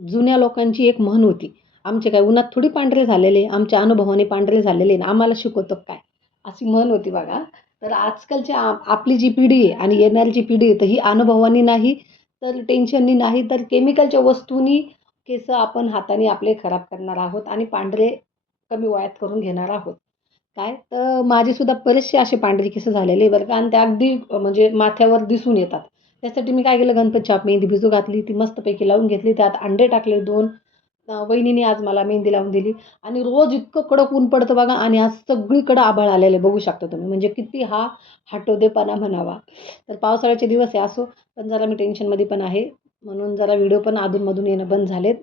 जुन्या लोकांची एक म्हण होती. आमचे काय उन्हात थोडी पांढरे झालेले आमच्या अनुभवाने पांढरे झालेले आम्हाला शिकवतं काय? अशी म्हण होती बघा. तर आजकालची आ आपली जी पिढी आहे आणि येणारी जी पिढी आहे तर ही अनुभवाने नाही तर टेन्शननी नाही तर केमिकलच्या वस्तूंनी केस आपण हाताने आपले खराब करणार आहोत आणि पांढरे कमी वयात करून घेणार आहोत. काय? तर माझेसुद्धा बरेचसे असे पांढरे केस झालेले बरं का आणि ते अगदी म्हणजे माथ्यावर दिसून येतात. त्यासाठी मी काय केलं गणपती छाप मेहंदी भिजू घातली ती मस्तपैकी लावून घेतली त्यात अंडे टाकले दोन. वहिनीने आज मला मेहंदी लावून दिली. आणि रोज इतकं कडक ऊन पडतं बघा आणि आज सगळीकडं आभाळ आलेलं आहे बघू शकता तुम्ही. म्हणजे किती हा हटोदेपणा म्हणावा. तर पावसाळ्याचे दिवस आहे असो पण जरा मी टेन्शनमध्ये पण आहे. म्हणून जरा व्हिडिओ पण अधूनमधून येणं बंद झालेत.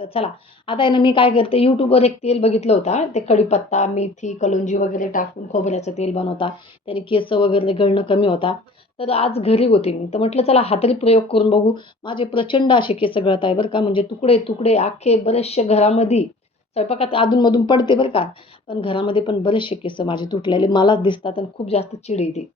तर चला. आता आहे ना मी काय करते यूट्यूबवर एक तेल बघितलं होतं ते कढीपत्ता मेथी कलोंजी वगैरे टाकून खोबऱ्याचं तेल बनवता. त्याने केस वगैरे गळणं कमी होता. तर आज घरी होते मी. तर म्हटलं चला हातरी प्रयोग करून बघू. माझे प्रचंड असे केस गळत आहे बरं का. म्हणजे तुकडे तुकडे अख्खे बरेचसे घरामध्ये. स्वयंपाकात अधूनमधून पडते बरं का. पण घरामध्ये पण बरेचसे केस माझे तुटलेले. मलाच दिसतात आणि खूप जास्त चिड येते.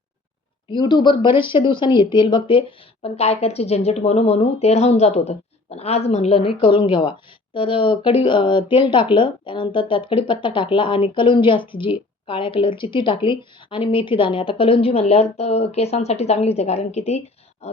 यूट्यूबवर बरेचशा दिवसांनी हे तेल बघते. पण काय करायचे झंझट म्हणू म्हणू ते राहून जात होतं. पण आज म्हणलं नाही करून घ्यावा. तर कडी कढी तेल टाकलं त्यानंतर त्यात कढीपत्ता टाकला आणि कलुंजी असते जी काळ्या कलरची ती टाकली आणि मेथी दाणे. आता कलुंजी म्हणल्यावर तर केसांसाठी चांगलीच आहे कारण की ती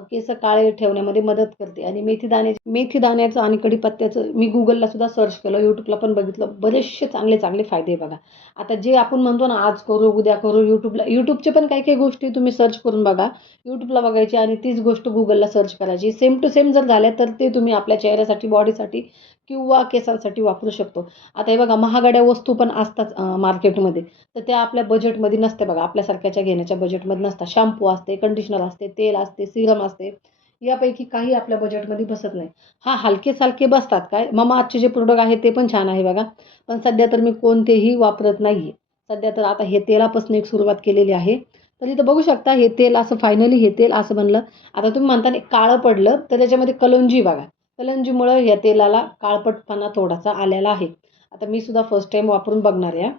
केस काळे ठेवण्यामध्ये मदत करते. आणि मेथी दाणे मेथी दाण्याचं आणि कढीपत्त्याचं मी गुगलला सुद्धा सर्च केलं यूट्यूबला पण बघितलं. बरेचसे चांगले चांगले फायदे बघा. आता जे आपण म्हणतो ना आज करू उद्या करू यूट्यूबला यूट्यूबचे पण काही काही गोष्टी तुम्ही सर्च करून बघा. यूट्यूबला बघायची आणि तीच गोष्ट गुगलला सर्च करायची. सेम टू सेम जर झाल्या तर ते तुम्ही आपल्या चेहऱ्यासाठी बॉडीसाठी किंवा केसांसाठी वापरू शकतो. आता हे बघा महागड्या वस्तू पण असतात मार्केटमध्ये तर त्या आपल्या बजेटमध्ये नसते बघा. आपल्यासारख्याच्या घेण्याच्या बजेटमध्ये नसतात. शॅम्पू असते कंडिशनर असते तेल असते सिरम असते यापैकी काही आपल्या बजेटमध्ये बसत नाही. हा हलके सालके बसतात काय? मग आजचे जे प्रोडक्ट आहे ते पण छान आहे बघा. पण सध्या तर मी कोणतेही वापरत नाही आहे सध्या तर आता हे तेलापासून एक सुरुवात केलेली आहे. तर इथं बघू शकता हे तेल असं फायनली हे तेल असं बनलं. आता तुम्ही म्हणता काळं पडलं तर त्याच्यामध्ये कलंजी बघा. कलंजीमुळं या तेलाला काळपटपणा थोडासा आलेला आहे. आता मी सुद्धा फर्स्ट टाईम वापरून बघणार आहे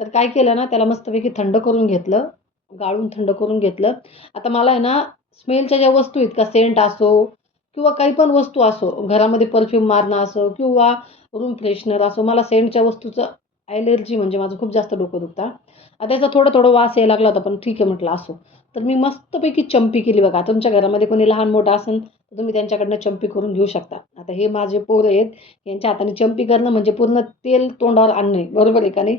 तर काय केलं ना त्याला मस्तपैकी थंड करून घेतलं. गाळून थंड करून घेतलं. आता मला आहे ना स्मेलच्या ज्या वस्तू आहेत का सेंट असो किंवा काही पण वस्तू असो घरामध्ये परफ्यूम मारणं असो किंवा रूम फ्रेशनर असो मला सेंटच्या वस्तूचं ॲलर्जी म्हणजे माझं खूप जास्त डोकं दुखतं. आता त्याचा थोडं थोडं वास यायला लागला होता पण ठीक आहे म्हटलं असो. तर मी मस्तपैकी चंपी केली बघा. तुमच्या घरामध्ये कोणी लहान मोठं असेल तर तुम्ही त्यांच्याकडनं चंपी करून घेऊ शकता. आता हे माझे पोरं आहेत यांच्या हाताने चंपी करणं म्हणजे पूर्ण तेल तोंडावर आणणे बरोबर आहे का नाही?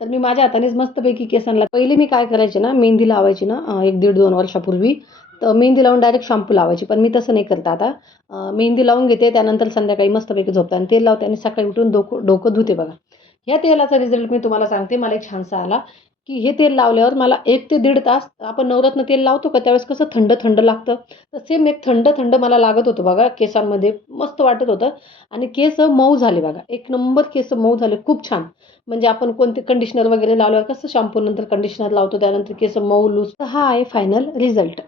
तर मी माझ्या हातानेच मस्तपैकी केसांना पहिले मी काय करायचे ना मेहंदी लावायची ना एक दीड दोन वर्षापूर्वी तर मेहंदी लावून डायरेक्ट शॅम्पू लावायची. पण मी तसं नाही करता आता. मेहंदी लावून घेते त्यानंतर संध्याकाळी मस्तपैकी झोपते. आणि तेल लावते आणि सकाळी उठून डोकं डोकं धुते बघा. ह्या तेलाचा रिझल्ट मी तुम्हाला सांगते. मला एक छानसा आला की हे तेल लावल्यावर मला एक ते दीड तास आपण नवरत्न तेल लावतो का त्यावेळेस कसं थंड थंड लागतं. तर सेम एक थंड थंड मला लागत होतं बघा. केसांमध्ये मस्त वाटत होतं. आणि केस मऊ झाले बघा. एक नंबर केस मऊ झाले. खूप छान. म्हणजे आपण कोणते कंडिशनर वगैरे लावल्यावर कसं शॅम्पू नंतर कंडिशनर लावतो त्यानंतर केस मऊ लूज तर हा आहे फायनल रिझल्ट